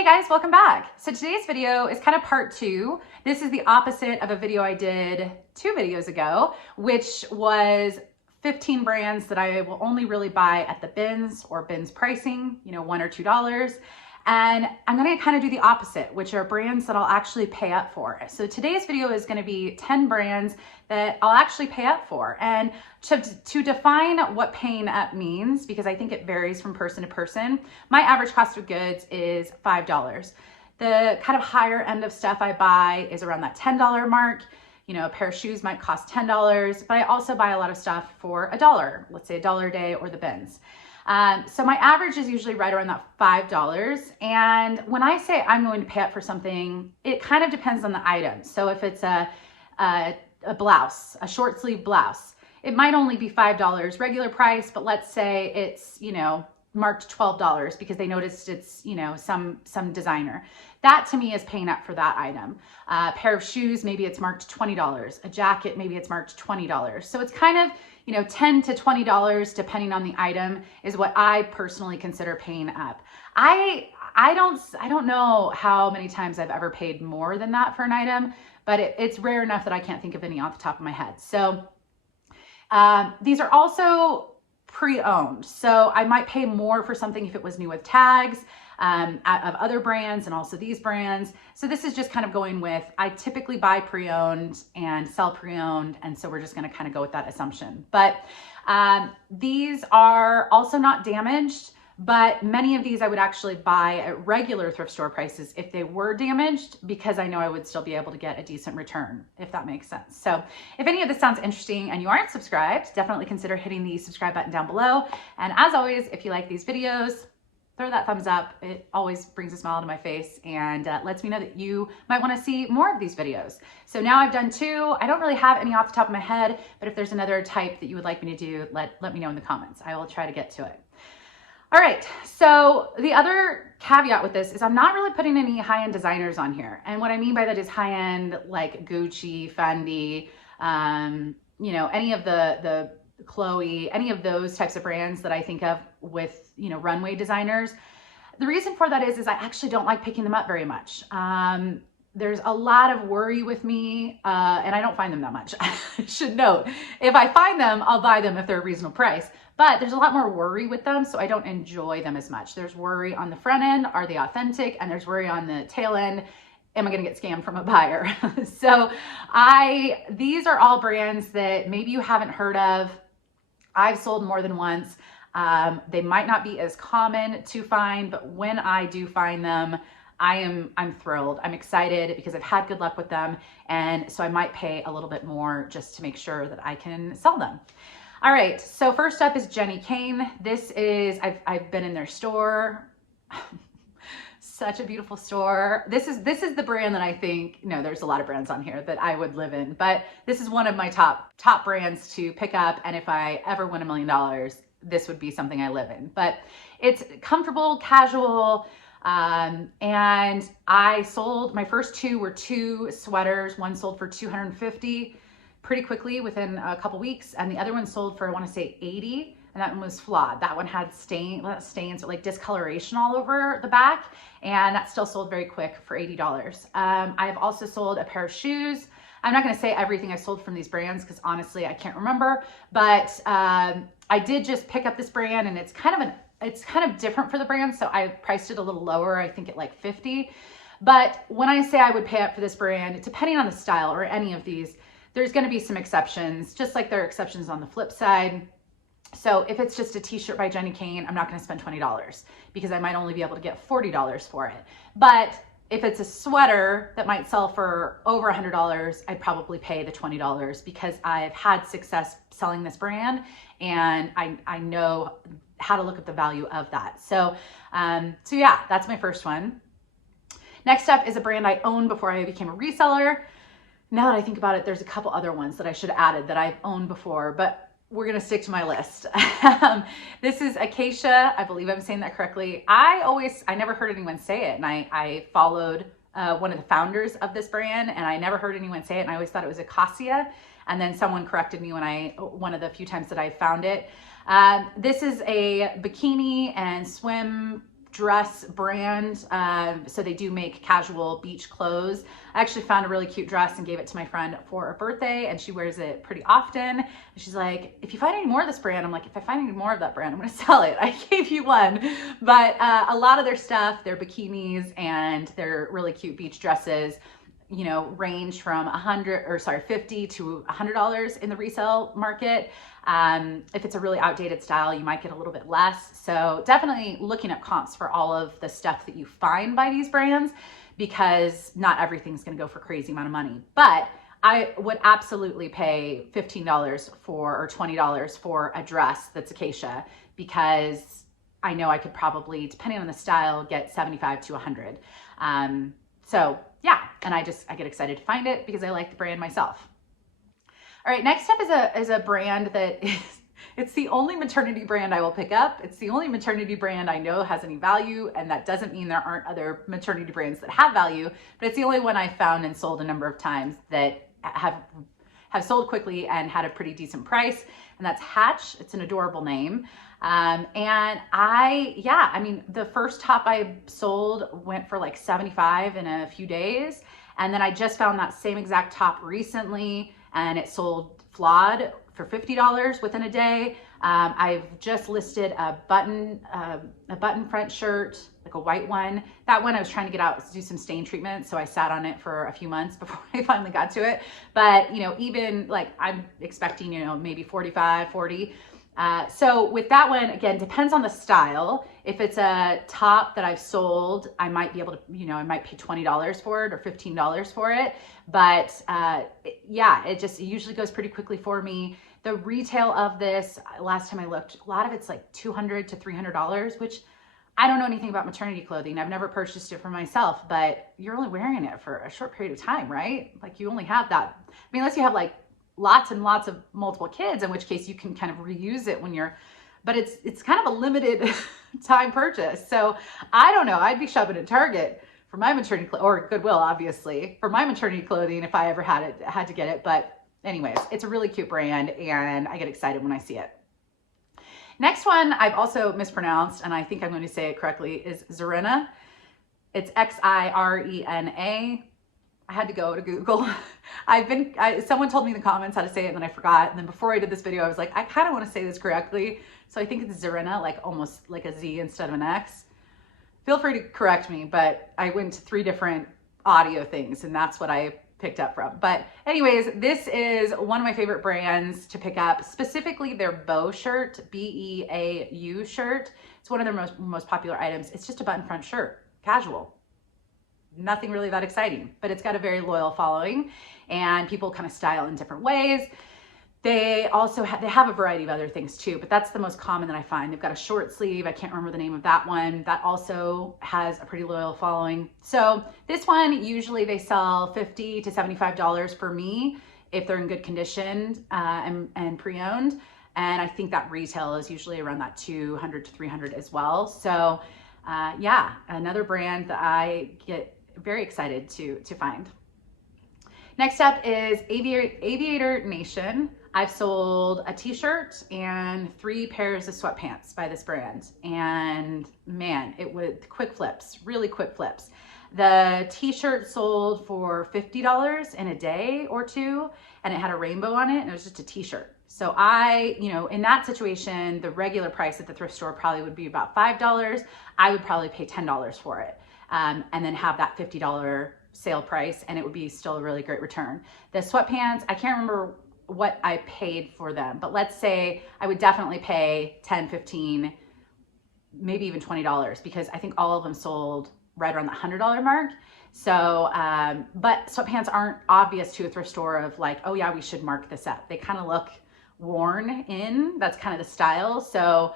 Hey guys, welcome back. So today's video is kind of part two. This is the opposite of a video I did 2 videos ago, which was 15 brands that I will only really buy at the bins or bins pricing, you know, $1 or $2. And I'm gonna kind of do the opposite, which are brands that I'll actually pay up for. So today's video is gonna be 10 brands that I'll actually pay up for. And to define what paying up means, because I think it varies from person to person, my average cost of goods is $5. The kind of higher end of stuff I buy is around that $10 mark. You know, a pair of shoes might cost $10, but I also buy a lot of stuff for $1, let's say $1 a day or the bins. So my average is usually right around that $5. And when I say I'm going to pay up for something, it kind of depends on the item. So if it's a blouse, a short sleeve blouse, it might only be $5 regular price, but let's say it's, you know, marked $12 because they noticed it's, you know, some designer. That to me is paying up for that item. A pair of shoes, maybe it's marked $20. A jacket, maybe it's marked $20. So it's kind of, you know, $10 to $20 depending on the item is what I personally consider paying up. I don't know how many times I've ever paid more than that for an item, but it's rare enough that I can't think of any off the top of my head. So these are also pre-owned. So I might pay more for something if it was new with tags of other brands and also these brands. So this is just kind of going with, I typically buy pre-owned and sell pre-owned. And so we're just going to kind of go with that assumption. But these are also not damaged, but many of these I would actually buy at regular thrift store prices if they were damaged, because I know I would still be able to get a decent return, if that makes sense. So if any of this sounds interesting and you aren't subscribed, definitely consider hitting the subscribe button down below. And as always, if you like these videos, throw that thumbs up. It always brings a smile to my face and lets me know that you might want to see more of these videos. So now I've done 2. I don't really have any off the top of my head, but if there's another type that you would like me to do, let me know in the comments. I will try to get to it. All right, so the other caveat with this is I'm not really putting any high-end designers on here. And what I mean by that is high-end like Gucci, Fendi, you know, any of the Chloe, any of those types of brands that I think of with, you know, runway designers. The reason for that is I actually don't like picking them up very much. There's a lot of worry with me, and I don't find them that much. I should note, if I find them, I'll buy them if they're a reasonable price. But there's a lot more worry with them, so I don't enjoy them as much. There's worry on the front end, are they authentic? And there's worry on the tail end, am I gonna get scammed from a buyer? So these are all brands that maybe you haven't heard of. I've sold more than once. They might not be as common to find, but when I do find them, I'm thrilled. I'm excited because I've had good luck with them. And so I might pay a little bit more just to make sure that I can sell them. All right, so first up is Kane. This is, I've been in their store. Such a beautiful store. This is the brand that I think, no, there's a lot of brands on here that I would live in, but this is one of my top brands to pick up. And if I ever win $1 million, this would be something I live in. But it's comfortable, casual, and I sold, my first 2 were 2 sweaters. One sold for $250 pretty quickly within a couple weeks, and the other one sold for, I want to say, $80. And that one was flawed. That one had stains, but like discoloration all over the back. And that still sold very quick for $80. I've also sold a pair of shoes. I'm not going to say everything I sold from these brands because honestly, I can't remember. But I did just pick up this brand, and it's kind of different for the brand. So I priced it a little lower, I think at like $50. But when I say I would pay up for this brand, depending on the style or any of these, there's going to be some exceptions, just like there are exceptions on the flip side. So if it's just a t-shirt by Kane, I'm not going to spend $20 because I might only be able to get $40 for it. But if it's a sweater that might sell for over $100, I'd probably pay the $20 because I've had success selling this brand and I know how to look at the value of that. So yeah, that's my first one. Next up is a brand I owned before I became a reseller. Now that I think about it, there's a couple other ones that I should have added that I've owned before, but we're gonna stick to my list. This is Acacia. I believe I'm saying that correctly. I never heard anyone say it, and I followed one of the founders of this brand, and I never heard anyone say it, and I always thought it was Acacia, and then someone corrected me one of the few times that I found it. This is a bikini and swim dress brand. So they do make casual beach clothes. I actually found a really cute dress and gave it to my friend for her birthday, and she wears it pretty often. And she's like, if you find any more of this brand, I'm like, if I find any more of that brand, I'm gonna sell it. I gave you one. But a lot of their stuff, their bikinis and their really cute beach dresses, you know, range from $50 to $100 in the resale market. If it's a really outdated style, you might get a little bit less. So definitely looking at comps for all of the stuff that you find by these brands, because not everything's going to go for a crazy amount of money. But I would absolutely pay $15 for, or $20 for a dress that's Acacia, because I know I could probably, depending on the style, get 75 to 100. So yeah, and I get excited to find it because I like the brand myself. All right, next up is a brand that it's the only maternity brand I will pick up. It's the only maternity brand I know has any value, and that doesn't mean there aren't other maternity brands that have value, but it's the only one I've found and sold a number of times that have sold quickly and had a pretty decent price, and that's Hatch. It's an adorable name. And I mean, the first top I sold went for like 75 in a few days. And then I just found that same exact top recently, and it sold flawed for $50 within a day. I've just listed a button front shirt, like a white one. That one I was trying to get out to do some stain treatment, so I sat on it for a few months before I finally got to it. But, you know, even like I'm expecting, you know, maybe 45, 40. So with that one, again, depends on the style. If it's a top that I've sold, I might be able to, you know, I might pay $20 for it or $15 for it. But yeah, it usually goes pretty quickly for me. The retail of this, last time I looked, a lot of it's like $200 to $300, which I don't know anything about maternity clothing. I've never purchased it for myself, but you're only wearing it for a short period of time, right? Like you only have that. I mean, unless you have like lots and lots of multiple kids, in which case you can kind of reuse it when you're, but it's kind of a limited time purchase. So I don't know, I'd be shopping at Target for my maternity or Goodwill, obviously, for my maternity clothing if I ever had to get it. But anyways, it's a really cute brand and I get excited when I see it. Next one I've also mispronounced, and I think I'm going to say it correctly, is Zirena. It's Xirena. I had to go to Google. Someone told me in the comments how to say it and then I forgot. And then before I did this video, I was like, I kind of want to say this correctly. So I think it's Zirena, like almost like a Z instead of an X. Feel free to correct me, but I went to 3 different audio things and that's what I picked up from. But anyways, this is one of my favorite brands to pick up, specifically their bow shirt, B-E-A-U shirt. It's one of their most popular items. It's just a button front shirt, casual. Nothing really that exciting, but it's got a very loyal following and people kind of style in different ways. They also have a variety of other things too, but that's the most common that I find. They've got a short sleeve. I can't remember the name of that one. That also has a pretty loyal following. So this one, usually they sell $50 to $75 for me if they're in good condition and pre-owned. And I think that retail is usually around that $200 to $300 as well. So yeah, another brand that I get very excited to find. Next up is Aviator Nation. I've sold a t-shirt and 3 pairs of sweatpants by this brand. And man, it was quick flips, really quick flips. The t-shirt sold for $50 in a day or 2, and it had a rainbow on it, and it was just a t-shirt. So in that situation, the regular price at the thrift store probably would be about $5. I would probably pay $10 for it, and then have that $50 sale price, and it would be still a really great return. The sweatpants, I can't remember what I paid for them, but let's say I would definitely pay $10, $15, maybe even $20, because I think all of them sold right around the $100 mark. So, but sweatpants aren't obvious to a thrift store of like, oh yeah, we should mark this up. They kind of look worn in. That's kind of the style. So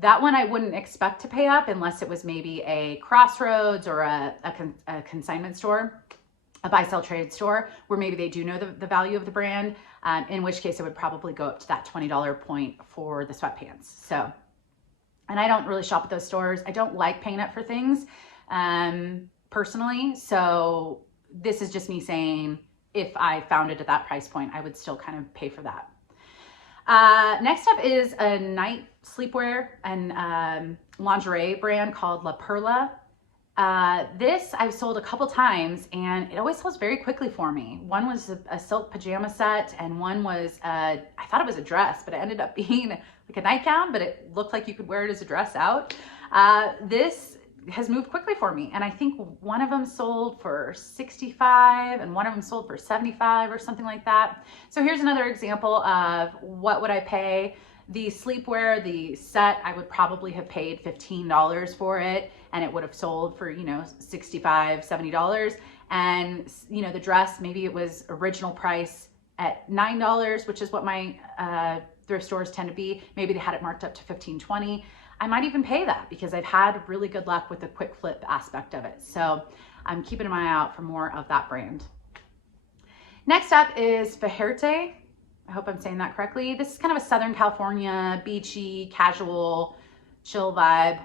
that one I wouldn't expect to pay up unless it was maybe a Crossroads or a consignment store, a buy sell trade store, where maybe they do know the value of the brand, in which case it would probably go up to that $20 point for the sweatpants. So, and I don't really shop at those stores. I don't like paying up for things personally. So this is just me saying, if I found it at that price point, I would still kind of pay for that. Next up is a night sleepwear and lingerie brand called Perla. This I've sold a couple times and it always sells very quickly for me. One was a silk pajama set and one was, I thought it was a dress, but it ended up being like a nightgown, but it looked like you could wear it as a dress out. This has moved quickly for me. And I think one of them sold for 65 and one of them sold for 75 or something like that. So here's another example of what would I pay. The sleepwear, the set, I would probably have paid $15 for it and it would have sold for, you know, $65, $70. And, you know, the dress, maybe it was original price at $9, which is what my thrift stores tend to be. Maybe they had it marked up to $15, $20. I might even pay that because I've had really good luck with the quick flip aspect of it. So I'm keeping an eye out for more of that brand. Next up is Fajerte. I hope I'm saying that correctly. This is kind of a Southern California, beachy, casual, chill vibe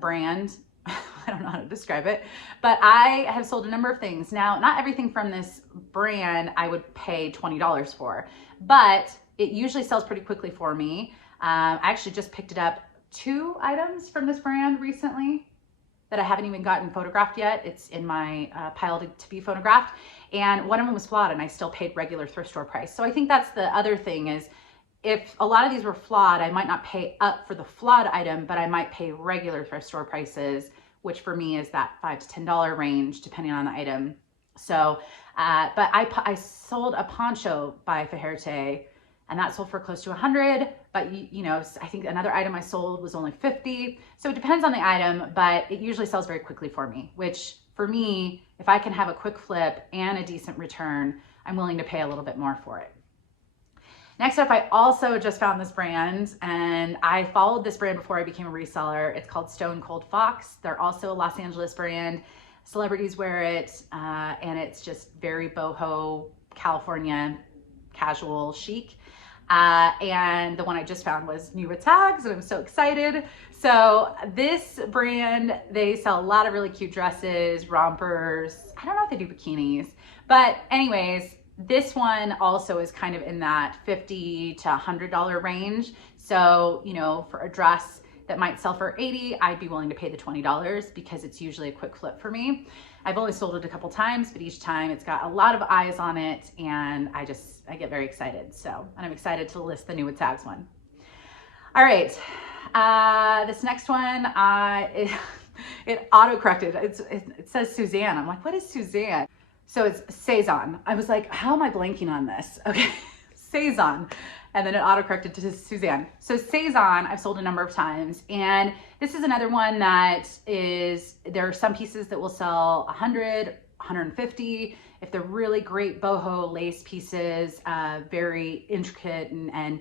brand. I don't know how to describe it, but I have sold a number of things. Now, not everything from this brand I would pay $20 for, but it usually sells pretty quickly for me. I actually just picked it up 2 items from this brand recently that I haven't even gotten photographed yet. It's in my pile to be photographed. And one of them was flawed and I still paid regular thrift store price. So I think that's the other thing is if a lot of these were flawed, I might not pay up for the flawed item, but I might pay regular thrift store prices, which for me is that $5 to $10 range, depending on the item. So, but I sold a poncho by Fajerte and that sold for close to 100, but you know, I think another item I sold was only 50. So it depends on the item, but it usually sells very quickly for me, which for me, if I can have a quick flip and a decent return, I'm willing to pay a little bit more for it. Next up, I also just found this brand and I followed this brand before I became a reseller. It's called Stone Cold Fox. They're also a Los Angeles brand. Celebrities wear it and it's just very boho, California, casual chic. And the one I just found was new with tags and I'm so excited. So this brand, they sell a lot of really cute dresses, rompers. I don't know if they do bikinis, but anyways, this one also is kind of in that $50 to $100 range. So, you know, for a dress that might sell for $80, I'd be willing to pay the $20 because it's usually a quick flip for me. I've only sold it a couple times, but each time it's got a lot of eyes on it and I get very excited. So, and I'm excited to list the new with tags one. All right, this next one, it auto-corrected. It says Suzanne. I'm like, what is Suzanne? So it's Suzanne. I was like, how am I blanking on this? Okay, Suzanne. And then it auto-corrected to Suzanne. So Suzanne, I've sold a number of times. And this is another one that is, there are some pieces that will sell 100, 150. If they're really great boho lace pieces, very intricate and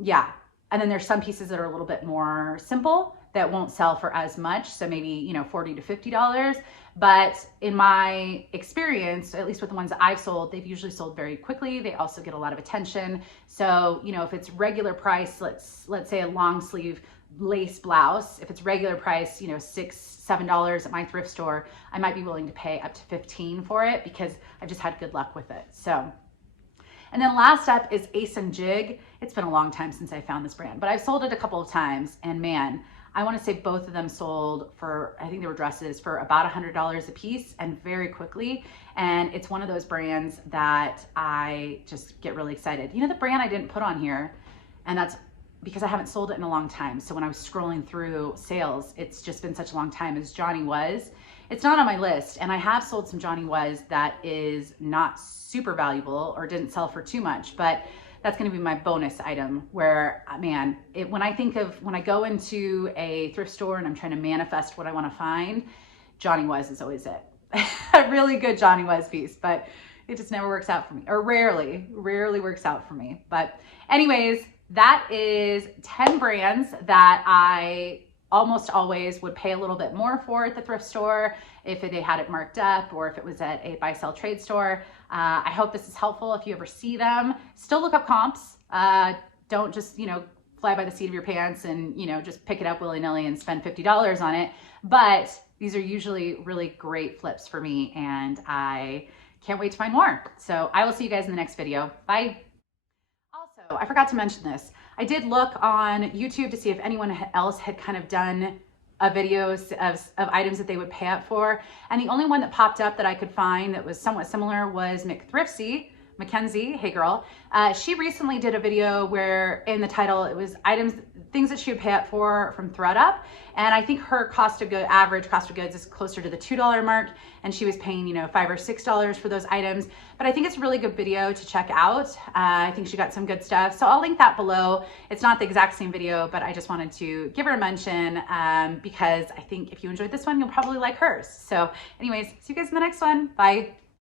yeah. And then there's some pieces that are a little bit more simple that won't sell for as much. So maybe, you know, $40 to $50. But in my experience, at least with the ones that I've sold, they've usually sold very quickly. They also get a lot of attention. So, you know, if it's regular price, let's say a long sleeve lace blouse, if it's regular price, you know, $6, $7 at my thrift store, I might be willing to pay up to 15 for it because I've just had good luck with it. So, and then last up is Ace and Jig. It's been a long time since I found this brand, but I've sold it a couple of times and man, I want to say both of them sold for, I think they were dresses for about $100 a piece and very quickly. And it's one of those brands that I just get really excited. You know, the brand I didn't put on here, and that's because I haven't sold it in a long time. So when I was scrolling through sales, it's just been such a long time, is Johnny Was. It's not on my list. And I have sold some Johnny Was that is not super valuable or didn't sell for too much, but that's going to be my bonus item where, man, when I go into a thrift store and I'm trying to manifest what I want to find, Johnny Was is always it. A really good Johnny Was piece, but it just never works out for me, or rarely works out for me. But anyways, that is 10 brands that I almost always would pay a little bit more for at the thrift store if they had it marked up or if it was at a buy sell trade store. I hope this is helpful. If you ever see them, still look up comps. Don't just, you know, fly by the seat of your pants and, you know, just pick it up willy-nilly and spend $50 on it. But these are usually really great flips for me and I can't wait to find more. So I will see you guys in the next video. Bye. Also, I forgot to mention this. I did look on YouTube to see if anyone else had kind of done a video of items that they would pay up for. And the only one that popped up that I could find that was somewhat similar was McThriftzie, Mackenzie, hey girl. She recently did a video where in the title, it was things that she would pay up for from ThredUp. And I think her average cost of goods is closer to the $2 mark. And she was paying, you know, $5 or $6 for those items. But I think it's a really good video to check out. I think she got some good stuff. So I'll link that below. It's not the exact same video, but I just wanted to give her a mention because I think if you enjoyed this one, you'll probably like hers. So anyways, see you guys in the next one. Bye.